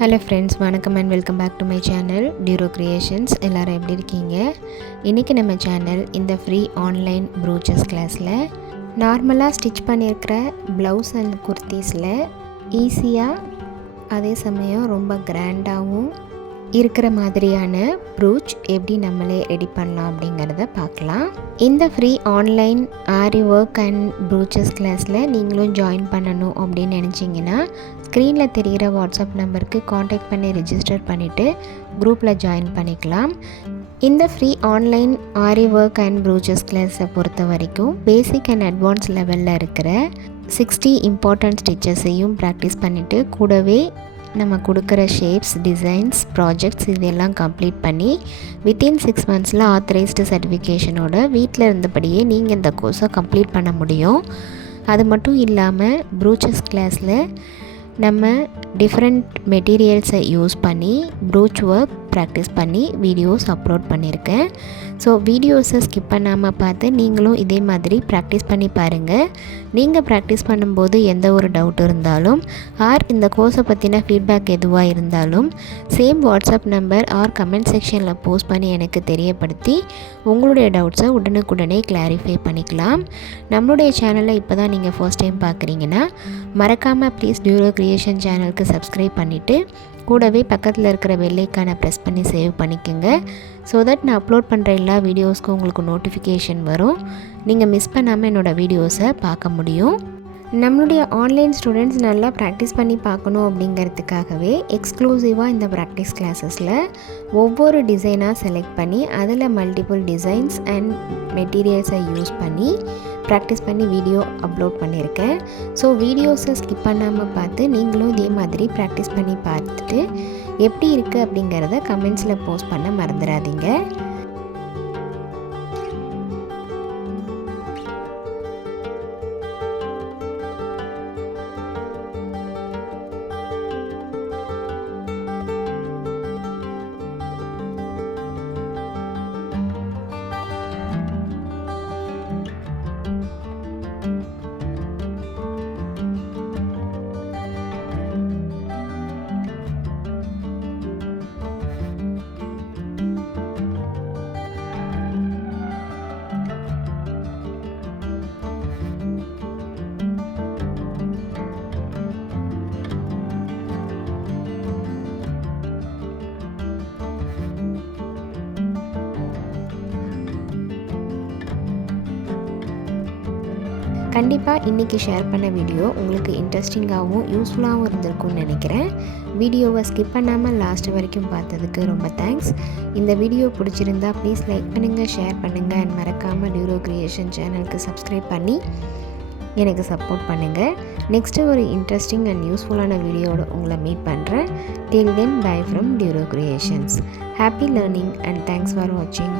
Hello friends, வணக்கம் and welcome back to my channel டியூரோ Creations. எல்லோரும் எப்படி இருக்கீங்க? இன்றைக்கி நம்ம சேனல் இந்த ஃப்ரீ ஆன்லைன் ப்ரூச்சஸ் கிளாஸில் நார்மலாக ஸ்டிச் பண்ணியிருக்கிற ப்ளவுஸ் அண்ட் குர்த்தீஸில் ஈஸியாக அதே சமயம் ரொம்ப கிராண்டாகவும் இருக்கிற மாதிரியான ப்ரூச் எப்படி நம்மளே ரெடி பண்ணலாம் அப்படிங்கிறத பார்க்கலாம். இந்த free online Aari work and brooches கிளாஸில் நீங்களும் ஜாயின் பண்ணணும் அப்படின்னு நினச்சிங்கன்னா ஸ்க்ரீனில் தெரிகிற வாட்ஸ்அப் நம்பருக்கு காண்டாக்ட் பண்ணி ரெஜிஸ்டர் பண்ணிவிட்டு குரூப்பில் ஜாயின் பண்ணிக்கலாம். இந்த free online Aari work and brooches கிளாஸை பொறுத்த வரைக்கும் பேசிக் அண்ட் அட்வான்ஸ் லெவலில் இருக்கிற 60 இம்பார்ட்டன்ட் ஸ்டிச்சஸையும் ப்ராக்டிஸ் பண்ணிவிட்டு கூடவே நம்ம கொடுக்குற ஷேப்ஸ், டிசைன்ஸ், ப்ராஜெக்ட்ஸ் இதெல்லாம் கம்ப்ளீட் பண்ணி வித்தின் 6 மந்த்ஸில் ஆத்தரைஸ்டு சர்டிஃபிகேஷனோட வீட்டில் இருந்தபடியே நீங்கள் இந்த கோர்ஸை கம்ப்ளீட் பண்ண முடியும். அது மட்டும் இல்லாமல் ப்ரூச்சஸ் கிளாஸில் நம்ம டிஃப்ரெண்ட் மெட்டீரியல்ஸை யூஸ் பண்ணி ப்ரூச் ஒர்க் ப்ராக்டிஸ் பண்ணி வீடியோஸ் அப்லோட் பண்ணியிருக்கேன். ஸோ வீடியோஸை ஸ்கிப் பண்ணாமல் பார்த்து நீங்களும் இதே மாதிரி ப்ராக்டிஸ் பண்ணி பாருங்கள். நீங்கள் ப்ராக்டிஸ் பண்ணும்போது எந்த ஒரு டவுட் இருந்தாலும் ஆர் இந்த கோர்ஸை பற்றின ஃபீட்பேக் எதுவாக இருந்தாலும் same WhatsApp number or comment செக்ஷனில் போஸ்ட் பண்ணி எனக்கு தெரியப்படுத்தி உங்களுடைய டவுட்ஸை உடனுக்குடனே கிளாரிஃபை பண்ணிக்கலாம். நம்மளுடைய சேனலை இப்போ தான் நீங்கள் ஃபர்ஸ்ட் டைம் பார்க்குறீங்கன்னா மறக்காமல் ப்ளீஸ் டியூரோ கிரியேஷன் சேனலுக்கு சப்ஸ்கிரைப் பண்ணிவிட்டு கூடவே பக்கத்தில் இருக்கிற பெல் ஐகானை ப்ரெஸ் பண்ணி சேவ் பண்ணிக்கோங்க. ஸோ தட் நான் அப்லோட் பண்ணுற எல்லா வீடியோஸ்க்கும் உங்களுக்கு நோட்டிஃபிகேஷன் வரும். நீங்கள் மிஸ் பண்ணாமல் என்னோடய வீடியோஸை பார்க்க முடியும். நம்மளுடைய ஆன்லைன் ஸ்டூடெண்ட்ஸ் நல்லா ப்ராக்டிஸ் பண்ணி பார்க்கணும் அப்படிங்கிறதுக்காகவே எக்ஸ்க்ளூசிவாக இந்த ப்ராக்டிஸ் கிளாஸஸில் ஒவ்வொரு டிசைனாக செலக்ட் பண்ணி அதில் மல்டிபிள் டிசைன்ஸ் அண்ட் மெட்டீரியல்ஸை யூஸ் பண்ணி ப்ராக்டிஸ் பண்ணி வீடியோ அப்லோட் பண்ணியிருக்கேன். ஸோ வீடியோஸை ஸ்கிப் பண்ணாமல் பார்த்து நீங்களும் இதே மாதிரி ப்ராக்டிஸ் பண்ணி பார்த்துட்டு எப்படி இருக்குது அப்படிங்கிறத கமெண்ட்ஸில் போஸ்ட் பண்ண மறந்துடாதீங்க. கண்டிப்பாக இன்றைக்கி ஷேர் பண்ண வீடியோ உங்களுக்கு இன்ட்ரெஸ்டிங்காகவும் யூஸ்ஃபுல்லாகவும் இருந்திருக்கும்னு நினைக்கிறேன். வீடியோவை ஸ்கிப் பண்ணாமல் லாஸ்ட் வரைக்கும் பார்த்ததுக்கு ரொம்ப தேங்க்ஸ். இந்த வீடியோ பிடிச்சிருந்தா ப்ளீஸ் லைக் பண்ணுங்கள், ஷேர் பண்ணுங்கள் அண்ட் மறக்காமல் டியூரோ கிரியேஷன் சேனலுக்கு சப்ஸ்கிரைப் பண்ணி எனக்கு சப்போர்ட் பண்ணுங்கள். நெக்ஸ்ட்டு ஒரு இன்ட்ரெஸ்டிங் அண்ட் யூஸ்ஃபுல்லான வீடியோவோட உங்களை மீட் பண்ணுறேன். Till then bye from Duro creations. Happy learning and thanks for வாட்சிங்.